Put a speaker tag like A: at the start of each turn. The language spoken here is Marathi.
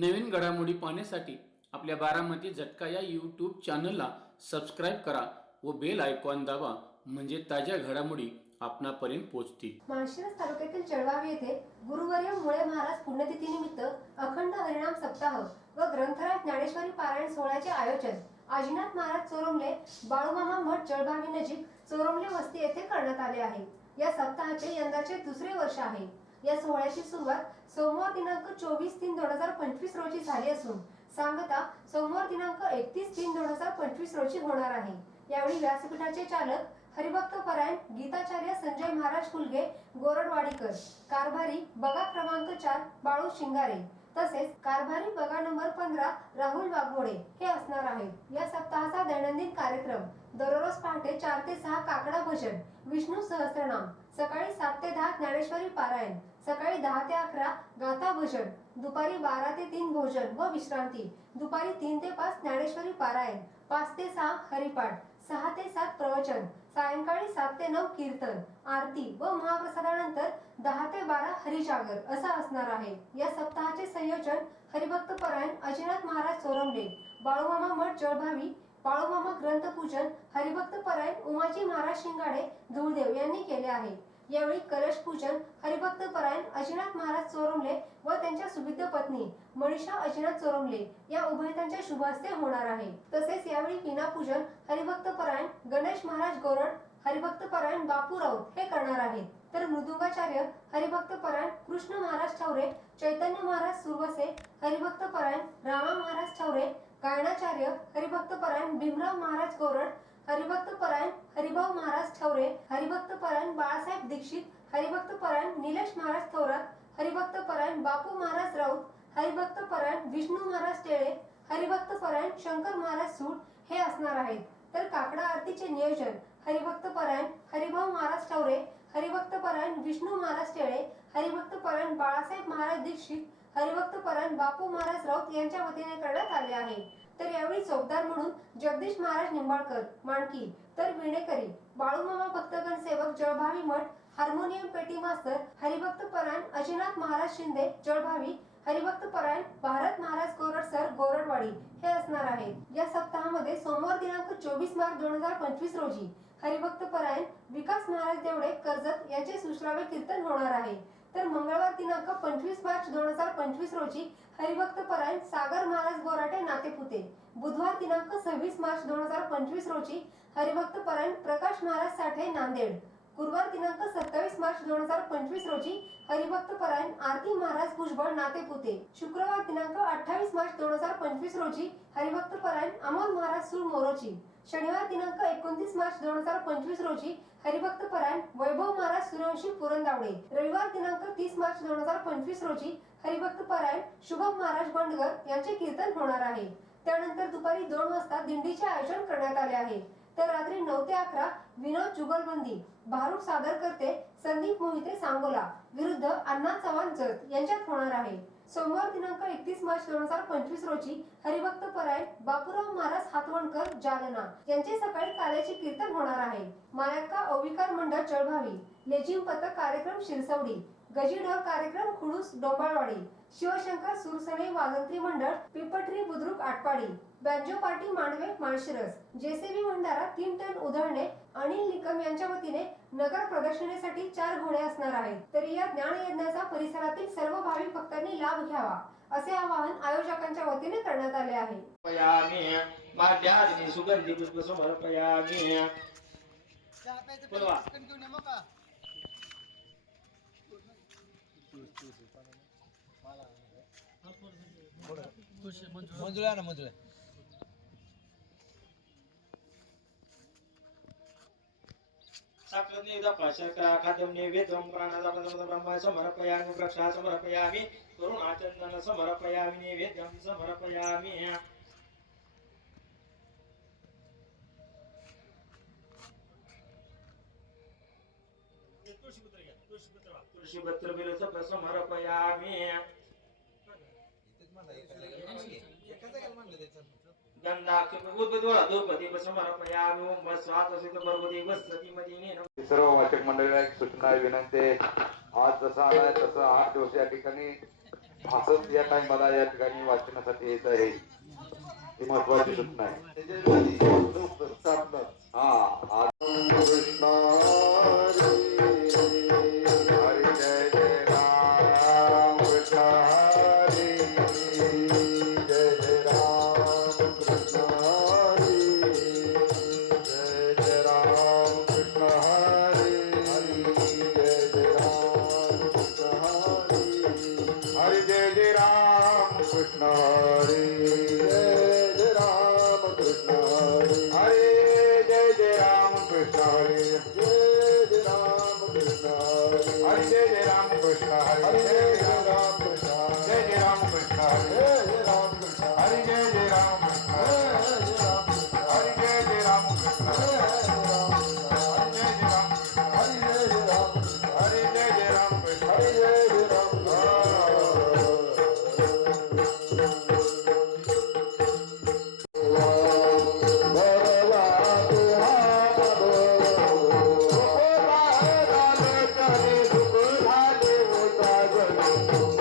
A: नवीन घडामोडी पाहण्यासाठी आपल्या बारामती झटका या यूट्यूब चॅनलला सबस्क्राईब करा व बेल आयकॉन दाबा म्हणजे ताज्या घडामोडी आपणापर्यंत पोहोचतील.
B: माळशिरस तालुक्यातील जळगाव येथे गुरुवर्य मुळे महाराज पुण्यतिथीनिमित्त अखंड हरिणाम सप्ताह व ग्रंथराज ज्ञानेश्वरी पारायण सोहळ्याचे आयोजन आजीनाथ महाराज चोरमले बाळूमामा मठ जळगावी नजीक चोरमले वस्ती येथे करण्यात आले आहे. या सप्ताहाचे यंदाचे दुसरे वर्ष आहे. या सोहळ्याची सुरुवात सोमवार दिनांक चोवीस तीन दोन हजार पंचवीस रोजी झाली असून सांगता सोमवार दिनांक एकतीस तीन दोन हजार पंचवीस रोजी होणार आहे. यावेळी व्यासपीठाचे चालक हरिभक्त परायण गीताचार्य संजय महाराज कुलगे गोरडवाडीकर कारभारी बगा क्रमांक चार बाळू शिंगारे तसेच कारभारी बगा नंबर पंधरा राहुल वाघमोडे हे असणार आहेत या सप्ताहाचा दैनंदिन कार्यक्रम. दररोज पहाटे चार ते सहा काकडा भजन विष्णू सहस्रनाम सकाळी सात ते दहा ज्ञानेश्वरी पारायण सकाळी दहा ते अकरा गाथा भजन दुपारी बारा ते तीन भोजन व विश्रांती दुपारी तीन ते पाच ज्ञानेश्वरी पारायण पाच ते सहा हरिपाठ सहा ते सात प्रवचन सायंकाळी सात ते नऊ कीर्तन आरती व महाप्रसादानंतर दहा ते बारा हरिजागर असा असणार आहे. या सप्ताहाचे संयोजन हरिभक्त परायण अजिनाथ महाराज चोरमले बाळूमामा मठ जळभावी बाळूमामा ग्रंथपूजन हरिभक्त परायण उमाजी महाराज शिंगाडे धुळदेव यांनी केले आहे. यावेळी कलश पूजन हरिभक्त परायण अजिनाथ महाराज चोरमले व त्यांच्या सुविध पत्नी मनीषा अजिनाथ चोरमले या उभयतांच्या शुभ हस्ते होणार आहे. तसेच यावेळी विना पूजन हरिभक्त परायण गणेश महाराज गोरड हरिभक्त परायण बापू राऊत हे करणार आहेत. तर मृदुंगाचार्य हरिभक्त परायण कृष्ण महाराज ठवरे चैतन्य महाराज सुरवसे हरिभक्त परायण रामा महाराज ठवरे गायनाचार्य हरिभक्त परायण भीमराव महाराज गोरड हरिभक्त परायण हरिभाऊ महाराज ठवरे हरिभक्त परायण बाळासाहेब दीक्षित हरिभक्त परायण निलेश महाराज थोरात हरिभक्त परायण बापू महाराज राऊत हरिभक्त परायण विष्णू महाराज टेळे हरिभक्त परायण शंकर महाराज सूड हे असणार आहेत तर काकडा आरतीचे नियोजन हरिभक्त परायण हरिभाऊ महाराज ठवरे हरिभक्त परायण विष्णू महाराज टेळे हरिभक्त परायण बाळासाहेब महाराज दीक्षित हरिभक्त परायण बापू महाराज राऊत यांच्या वतीने करण्यात आले आहे तर यावेळी चौकदार म्हणून जगदीश महाराज निंबाळकर माणकी तर विणेकरी बाळूमामा भक्तगण सेवक जळभावी मठ हार्मोनियम पेटी मास्तर हरिभक्त परायण अजिनाथ महाराज शिंदे जळभावी हरिभक्त परायण भारत महाराज गोरड सर गोरडवाडी हे असणार आहे या सप्ताहामध्ये सोमवार दिनांक चोवीस मार्च दोन हजार पंचवीस रोजी हरिभक्त परायण विकास महाराज देवडे कर्जत यांचे सुश्राव्य कीर्तन होणार आहे. तर मंगळवार दिनांक पंचवीस मार्च दोन हजार पंचवीस रोजी हरिभक्त परायण सागर महाराज बोराटे नातेपुते बुधवार दिनांक सव्वीस मार्च दोन हजार पंचवीस रोजी हरिभक्त परायण प्रकाश महाराज साठे नांदेड. गुरुवार दिनांक सत्तावीस मार्च दोन हजार पंचवीस रोजी हरिभक्त परायण आरती महाराज भुजबळ नातेपुते शुक्रवार दिनांक अठ्ठावीस मार्च दोन हजार पंचवीस रोजी हरिभक्त परायण अमोल महाराज सूर मोरोची शनिवार दिनांक एकोणतीस मार्च दोन हजार पंचवीस रोजी हरिभक्त परायण वैभव महाराज सूर्यवंशी पुरंदावडे रविवार दिनांक तीस मार्च दोन हजार पंचवीस रोजी हरिभक्त परायण शुभम महाराज बंडगर यांचे कीर्तन होणार आहे. त्यानंतर दुपारी दोन वाजता दिंडीचे आयोजन करण्यात आले आहे. तर रात्री नऊ ते अकरा विनोद जुगलबंदी भारूड सादर करते संदीप मोहिते सांगोला विरुद्ध अण्णा चव्हाण जत यांच्यात होणार आहे. सोमवार दिनांक एकतीस मार्च दोन हजार पंचवीस रोजी हरिभक्त पराय बापूराव महाराज हातवणकर जालना यांचे सकाळी काल्याचे कीर्तन होणार आहे. मायाक्का अविकार मंडळ चळभावी लेझिम पथक कार्यक्रम शिरसवडी. गजीढोर कार्यक्रम खुडूस डोंबाळवाडी शिवशंकर सुरसणे वाजंत्री मंडळ Pipatri Budruk Atpadi banjo party Mandave Malshiras JCB Bhandara तीन टन उधळणे अनिल निकम यांच्या वतीने नगर प्रदर्शनेसाठी चार घोडे असणार आहेत. तरी या ज्ञान यज्ञाचा परिसरातील सर्व भाविक भक्तांनी लाभ घ्यावा असे आवाहन आयोजकांच्या वतीने करण्यात आले आहे.
C: मंजुळा ना मंजुळा
D: समर्पयामि निवेदा समर्पयामि वृक्षा समर्पयामि शिबत्र बिल समर्पयामी
E: सर्व वाचक मंडळी एक सूचना विनंती आज जसा आलाय तसं आठ दिवस या ठिकाणी भाषण या टाइमाला या ठिकाणी वाचनासाठी येत आहे. ही महत्वाची सूचना आहे. हा. Hare Jai Jai Ram Krishna Hare Jai Ram Krishna Hare Jai Ram Krishna Música